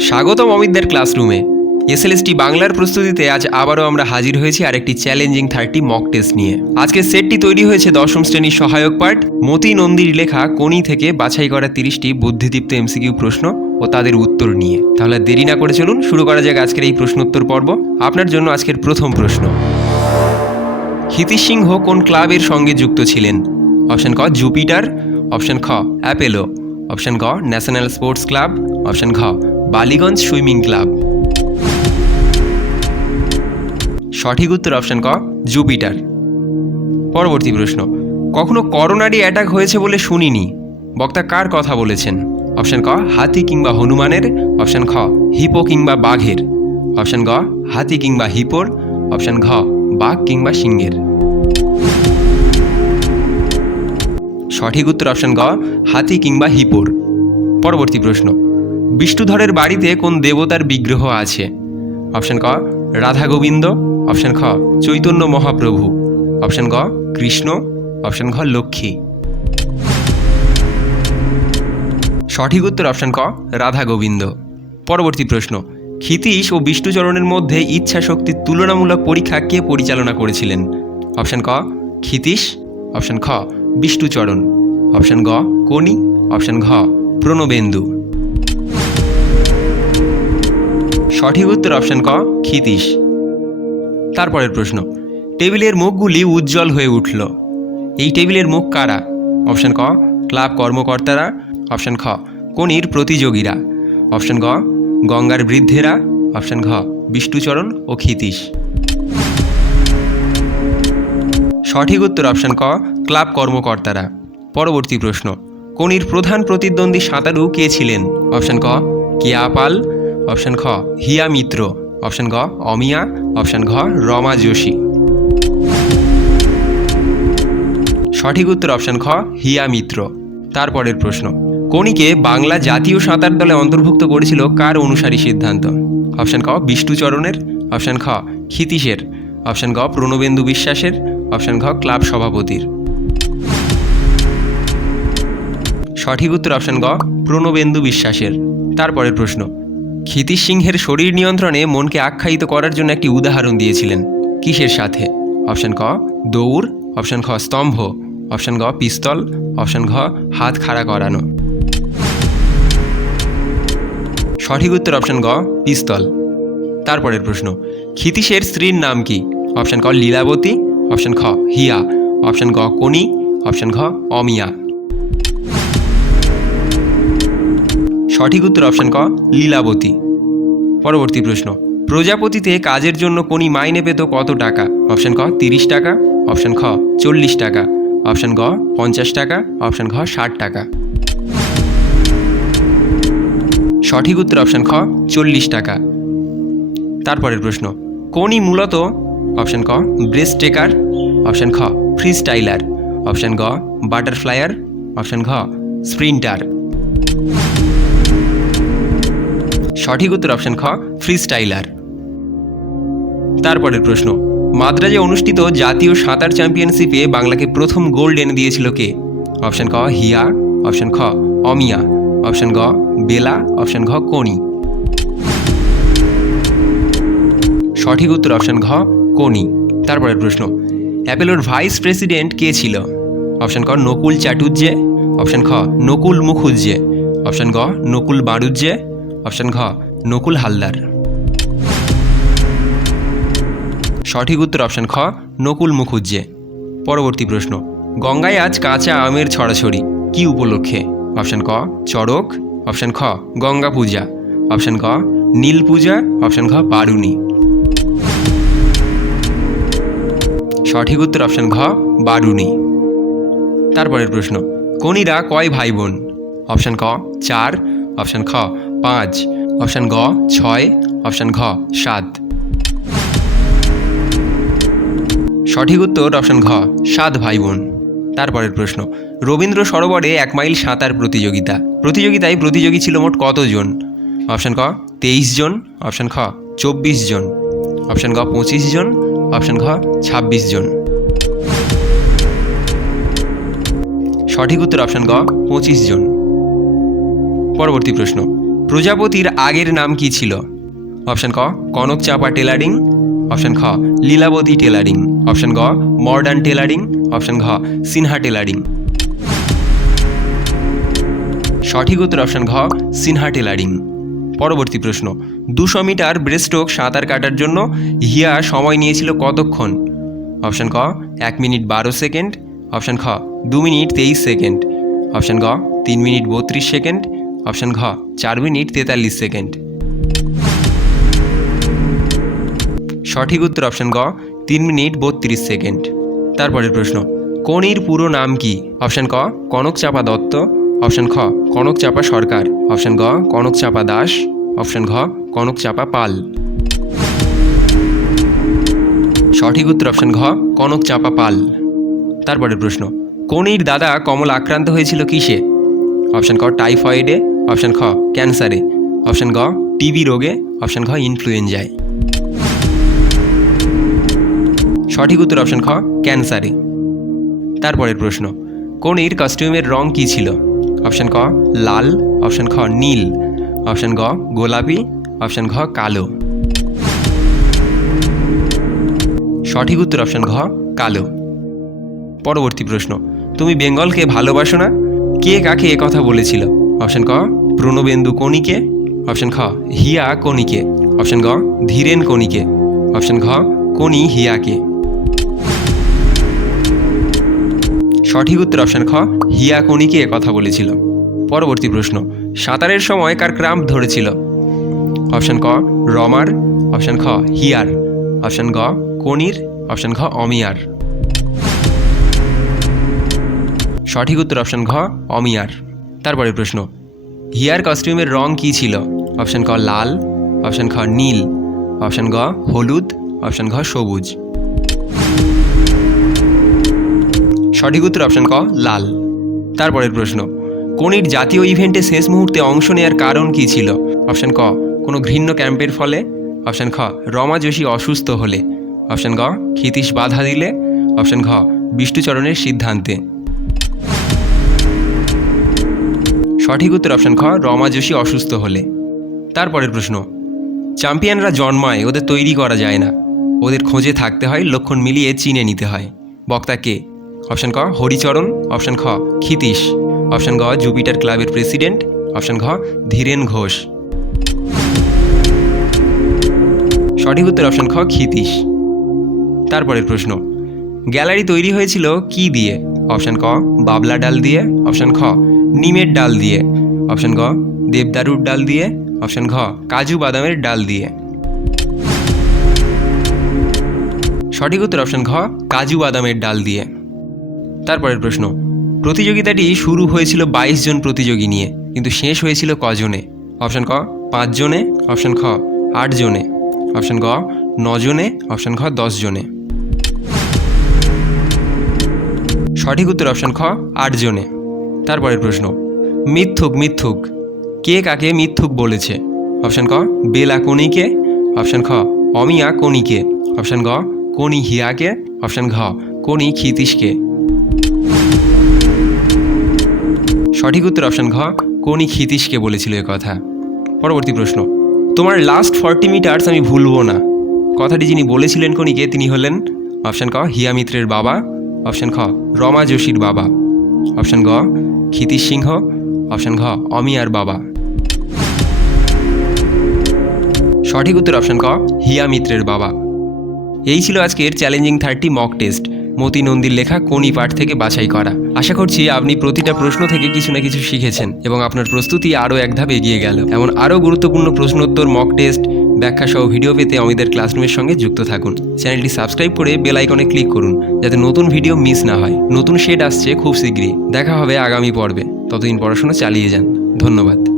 স্বাগতম অমিতদের ক্লাসরুমে। এসএলএসটি বাংলার প্রস্তুতিতে আজ আবারও আমরা হাজির হয়েছি আরেকটি চ্যালেঞ্জিং থার্টি মক টেস্ট নিয়ে। আজকের সেটটি তৈরি হয়েছে দশম শ্রেণির সহায়ক পাঠ, মতি নন্দীর লেখা কোনি থেকে বাছাই করা তিরিশটি বুদ্ধিদীপ্ত এমসিকিউ প্রশ্ন ও তাদের উত্তর নিয়ে। তাহলে দেরি না করে চলুন, শুরু করা যাক আজকের এই প্রশ্নোত্তর পর্ব। আপনার জন্য আজকের প্রথম প্রশ্ন। হিতিশ সিংহ কোন ক্লাবের সঙ্গে যুক্ত ছিলেন? অপশন ক, জুপিটার, অপশন খ, অ্যাপেলো, অপশন ক ন্যাশনাল স্পোর্টস ক্লাব, অপশন খ বালিগঞ্জ সুইমিং ক্লাব। সঠিক উত্তর অপশন ক, জুপিটার। পরবর্তী প্রশ্ন, কখনো করোনারি অ্যাটাক হয়েছে বলে শুনিনি? বক্তা কার কথা বলেছেন? অপশন ক, হাতি কিংবা হনুমানের। অপশন খ, হিপো কিংবা বাঘের। অপশন গ, হাতি কিংবা হিপোর। অপশন ঘ, বাঘ কিংবা সিংহের। সঠিক উত্তর অপশন গ, হাতি কিংবা হিপোর। পরবর্তী প্রশ্ন বিষ্ণুধরের বাড়িতে কোন দেবতার বিগ্রহ আছে? অপশন ক, রাধা গোবিন্দ। অপশন খ, চৈতন্য মহাপ্রভু। অপশন গ, কৃষ্ণ। অপশন ঘ, লক্ষ্মী। সঠিক উত্তর অপশন ক, রাধা গোবিন্দ। পরবর্তী প্রশ্ন, ক্ষিতীশ ও বিষ্ণুচরণের মধ্যে ইচ্ছা শক্তির তুলনামূলক পরীক্ষা কে পরিচালনা করেছিলেন? অপশন ক, ক্ষিতীশ। অপশন খ, বিষ্ণুচরণ। অপশন গ কোনি অপশন ঘ, প্রণবেন্দু। সঠিক উত্তর অপশন ক, ক্ষিতীশ। তারপরের প্রশ্ন, টেবিলের মুখগুলি উজ্জ্বল হয়ে উঠল। এই টেবিলের মুখ কারা? অপশান ক, ক্লাব কর্মকর্তারা। অপশান খ কোনির প্রতিযোগীরা। অপশান গ, গঙ্গার বৃদ্ধেরা। অপশন ঘ, বিষ্ণুচরণ ও ক্ষিতীশ। সঠিক উত্তর অপশন ক, ক্লাব কর্মকর্তারা। পরবর্তী প্রশ্ন কোনির প্রধান প্রতিদ্বন্দ্বী সাঁতারু কে ছিলেন? অপশান ক, কিয়া পাল। অপশন খ হিয়া মিত্র। অপশন গ অমিয়া। অপশন ঘ, রমা যোশী। সঠিক উত্তর অপশন খ হিয়া মিত্র। তারপরের প্রশ্ন কোনিকে বাংলা জাতীয় সাঁতার দলে অন্তর্ভুক্ত করেছিল কার অনুসারী সিদ্ধান্ত? অপশন ক বিষ্ণুচরণের অপশন খ ক্ষিতীশের। অপশন গ প্রণবেন্দু বিশ্বাসের। অপশন ঘ, ক্লাব সভাপতির। সঠিক উত্তর অপশন গ প্রণবেন্দু বিশ্বাসের। তারপরের প্রশ্ন ক্ষিতীশ সিংহের শরীর নিয়ন্ত্রণে মনকে আখ্যায়িত করার জন্য একটি উদাহরণ দিয়েছিলেন। কিসের সাথে? অপশান ক, দৌড়, অপশান খ, স্তম্ভ, অপশন গ, পিস্তল, অপশন ঘ, হাত খাড়া করানো। সঠিক উত্তর অপশন গ, পিস্তল। তারপরের প্রশ্ন ক্ষিতীশের স্ত্রীর নাম কি? অপশান ক, লীলাবতী, অপশান খ, হিয়া, অপশান গ কোনি অপশান ঘ, অমিয়া। সঠিক উত্তর অপশন ক, লীলাবতী। পরবর্তী প্রশ্ন, প্রজাপতিতে কাজের জন্য কোনি মাইনে পেত কত টাকা? অপশন ক, তিরিশ টাকা অপশন খ, চল্লিশ টাকা অপশন গ, পঞ্চাশ টাকা অপশন ঘ ষাট টাকা। সঠিক উত্তর অপশন খ, চল্লিশ টাকা। তারপরের প্রশ্ন কোনি মূলত? অপশন ক ব্রেস্ট টেকার অপশন খ ফ্রি স্টাইলার অপশন গ বাটারফ্লায়ার অপশন ঘ স্প্রিন্টার। সঠিক উত্তর অপশন খ ফ্রি স্টাইলার তারপরের প্রশ্ন, মাদ্রাজে অনুষ্ঠিত জাতীয় সাঁতার চ্যাম্পিয়নশিপে বাংলাকে প্রথম গোল্ড এনে দিয়েছিল কে? অপশন ক, হিয়া অপশন খ, অমিয়া অপশন গ, বেলা অপশন ঘ কোনি। সঠিক উত্তর অপশন ঘ কোনি। তারপরের প্রশ্ন, অ্যাপেলোর ভাইস প্রেসিডেন্ট কে ছিল? অপশন ক, নকুল চাটুর্যে অপশন খ, নকুল মুখুজ্জে অপশন গ, নকুল বাড়ুজ্জে অপশন ঘ, নকুল হালদার। সঠিক উত্তর অপশন খ, নকুল মুখুজ্জে। পরবর্তী প্রশ্ন, গঙ্গায় আজ কাঁচা আমের ছড়াছড়ি, কি উপলক্ষে? অপশন ক, চড়ক। অপশন খ, গঙ্গা পূজা। অপশন ক নীল পূজা। অপশন ঘ, বারুণী। সঠিক উত্তর অপশন ঘ, বারুণী। তারপরের প্রশ্ন, কোনিরা কয় ভাই বোন? অপশন ক, চার। অপশন খ পাঁচ, অপশান গ, ছয়, অপশান ঘ, সাত। সঠিক উত্তর, অপশন ঘ, সাত ভাই বোন তারপরের প্রশ্ন, রবীন্দ্র সরোবরে এক মাইল সাঁতার প্রতিযোগিতা। প্রতিযোগিতায় প্রতিযোগী ছিল মোট কতজন? অপশান ক, তেইশ জন, অপশান খ, চব্বিশ জন। অপশান গ, পঁচিশ জন, অপশন ঘ, ছাব্বিশ জন। সঠিক উত্তর, অপশন গ, পঁচিশ জন। পরবর্তী প্রশ্ন প্রজাপতির আগের নাম কি ছিল? অপশান ক, কনক চাপা টেলারিং। অপশান খ, লীলাবতী টেলারিং। অপশান গ মডার্ন টেলারিং। অপশন ঘ, সিনহা টেলারিং। সঠিক উত্তর অপশন ঘ, সিনহা টেলারিং। পরবর্তী প্রশ্ন, দুশো মিটার ব্রেস্ট্রোক সাঁতার কাটার জন্য হিয়া সময় নিয়েছিল কতক্ষণ? অপশান ক, এক মিনিট বারো সেকেন্ড। অপশান খ, দু মিনিট তেইশ সেকেন্ড। অপশান গ, তিন মিনিট বত্রিশ সেকেন্ড। অপশন ঘ, চার মিনিট তেতাল্লিশ সেকেন্ড। সঠিক উত্তর অপশন গ, তিন মিনিট বত্রিশ সেকেন্ড। তারপরের প্রশ্ন কনির পুরো নাম কি? অপশন ক কনক চাপা দত্ত। অপশন খ কনক চাপা সরকার। অপশন গ কনক চাপা দাস। অপশন ঘ কনক চাপা পাল। সঠিক উত্তর অপশন ঘ কনক চাপা পাল। তারপরের প্রশ্ন কনির দাদা কমল আক্রান্ত হয়েছিল কিসে? অপশন ক, টাইফয়েডে। অপশন খ, ক্যান্সারে। অপশান গ, টিবি রোগে। অপশান ঘ, ইনফ্লুয়েঞ্জায়। সঠিক উত্তর অপশন খ, ক্যান্সারে। তারপরের প্রশ্ন কনির কস্টিউমের রং কী ছিল? অপশান ক, লাল। অপশান খ, নীল। অপশান গ, গোলাপি। অপশান ঘ, কালো। সঠিক উত্তর অপশন ঘ, কালো। পরবর্তী প্রশ্ন, তুমি বেঙ্গলকে ভালোবাসো না? কে কাকে কথা বলেছিল? অপশন ক প্রণবেন্দু কণিকে, অপশন খ, হিয়া কণিকে, অপশন গ, ধীরেন কণিকে, অপশন ঘ, কণি হিয়াকে। সঠিক উত্তর অপশন খ, হিয়া কণিকে কথা বলেছিল। পরবর্তী প্রশ্ন, সাঁতারের সময় কার ক্রাম্প ধরেছিল? অপশন ক, রমার, অপশন খ, হিয়ার, অপশন গ কনির অপশন ঘ, অমিয়ার। সঠিক উত্তর অপশন ঘ, অমিয়ার। তারপরে প্রশ্ন হিয়ার কস্টিউমের রং কী ছিল? অপশন ক লাল অপশন খ নীল অপশন গ হলুদ অপশন ঘ সবুজ। সঠিক উত্তর অপশন ক লাল। তারপরের প্রশ্ন, কোনির জাতীয় ইভেন্টে শেষ মুহূর্তে অংশ নেওয়ার কারণ কী ছিল? অপশন ক, কোনো ঘৃণ্য ক্যাম্পের ফলে। অপশন খ, রমা যোশী অসুস্থ হলে। অপশন গ, ক্ষিতীশ বাধা দিলে। অপশন ঘ, বিষ্ণুচরণের সিদ্ধান্তে। সঠিক উত্তর অপশন খ, রমা যোশী অসুস্থ হলে। তারপরের প্রশ্ন চ্যাম্পিয়নরা জন্মায়, ওদের তৈরি করা যায় না। ওদের খোঁজে থাকতে হয়, লক্ষণ মিলিয়ে চিনে নিতে হয়। বক্তা কে? অপশন ক, হরিচরণ অপশন খ, ক্ষিতীশ। অপশন গ, জুপিটার ক্লাবের প্রেসিডেন্ট। অপশন ঘ ধীরেন ঘোষ। সঠিক উত্তর অপশন খ, ক্ষিতীশ। তারপরের প্রশ্ন, গ্যালারি তৈরি হয়েছিল কি দিয়ে? অপশন ক, বাবলা ডাল দিয়ে। অপশন খ নিমের ডাল দিয়ে। অপশন গ, দেবদারুর ডাল দিয়ে। অপশন ঘ, কাজু বাদামের ডাল দিয়ে। সঠিক উত্তর অপশন ঘ, কাজু বাদামের ডাল দিয়ে। তারপরের প্রশ্ন, প্রতিযোগিতাটি শুরু হয়েছিল বাইশ জন প্রতিযোগী নিয়ে, কিন্তু শেষ হয়েছিল কজনে? অপশন ক, পাঁচ জনে। অপশন খ, আট জনে। অপশন গ জনে। অপশন খ দশ জনে। সঠিক উত্তর অপশন খ, আট জনে। তারপরের প্রশ্ন, মিথ্যুক মিথ্যুক। কে কাকে মিথ্যুক বলেছে? অপশন ক, বেলা কনিকে। অপশন খ, অমিয়া কনিকে। অপশন গ, কনি হিয়াকে। অপশন ঘ, কনি ক্ষিতীশকে। সঠিক উত্তর অপশন ঘ, কনি ক্ষিতীশকে বলেছিল এ কথা। পরবর্তী প্রশ্ন, তোমার লাস্ট ফর্টি মিটার্স আমি ভুলবো না। কথাটি যিনি বলেছিলেন কনিকে, তিনি হলেন অপশন ক হিয়া মিত্রের বাবা। অপশন খ, রমা যোশীর বাবা। অপশন গ ক্ষিতীশ সিংহ, অপশন ঘ, অমিয়ার বাবা। সঠিক উত্তর অপশন ক, হিয়া মিত্রের বাবা। এই ছিল আজকের challenging thirty mock test. Moti নন্দীর লেখা কোনি পাঠ থেকে বাছাই করা। আশা করছি আপনি প্রতিটা প্রশ্ন থেকে কিছু না কিছু শিখেছেন এবং আপনার প্রস্তুতি আরও এক ধাপ এগিয়ে গেল। এমন আরও গুরুত্বপূর্ণ প্রশ্নোত্তর মক টেস্ট ব্যাখ্যা সহ ভিডিও পেতে অমিতের ক্লাসরুমের সঙ্গে যুক্ত থাকুন। চ্যানেলটি সাবস্ক্রাইব করে বেল আইকনে ক্লিক করুন, যাতে নতুন ভিডিও মিস না হয়। নতুন শেড আসছে খুব শীঘ্রই। দেখা হবে আগামী পর্বে। ততদিন পড়াশোনা চালিয়ে যান। ধন্যবাদ।